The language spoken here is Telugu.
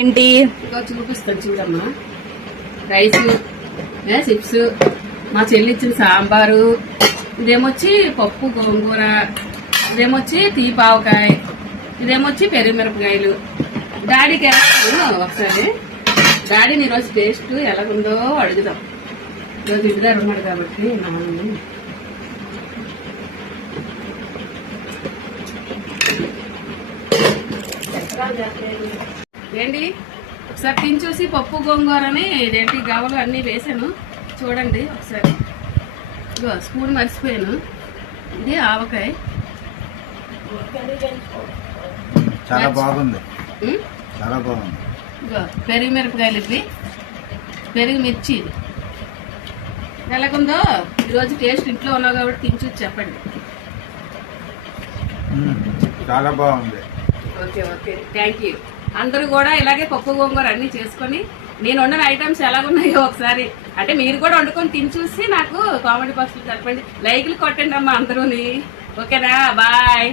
ఏంటి చూపిస్తాను చూడమ్మా. రైస్, చిప్స్, మా చెల్లి ఇచ్చిన సాంబారు, ఇదేమొచ్చి పప్పు గోంగూర, ఇదేమొచ్చి తీపావకాయ, ఇదేమొచ్చి పెరుమిరపకాయలు. డాడీకి వేస్తాను ఒకసారి. డాడీని ఈరోజు టేస్ట్ ఎలాగుందో అడుగుదాం. ఈరోజు ఇంటిదారు ఉన్నాడు కాబట్టి నాన్న ఏంటి ఒకసారి తిని చూసి పప్పు గోంగూరని ఇదేంటి గవలు అన్నీ వేసాను చూడండి ఒకసారి. ఇగో స్పూన్ మర్చిపోయాను. ఇది ఆవకాయ, చాలా బాగుంది, చాలా బాగుంది. ఇగో పెరుగు మిరపకాయలు, ఇవి పెరుగు మిర్చి. ఇది ఎలాగుందో ఈరోజు టేస్ట్ ఇంట్లో ఉన్నావు కాబట్టి తిని చూసి చెప్పండి. చాలా బాగుంది. Okay okay, thank you. అందరూ కూడా ఇలాగే పప్పు గోంగూర అన్ని చేసుకొని నేను వండిన ఐటమ్స్ ఎలాగున్నాయో ఒకసారి అంటే మీరు కూడా వండుకొని తిని చూసి నాకు కామెంట్ బాక్స్లో చెప్పండి. లైక్లు కొట్టండి అమ్మా అందరూని. ఓకేనా, బాయ్.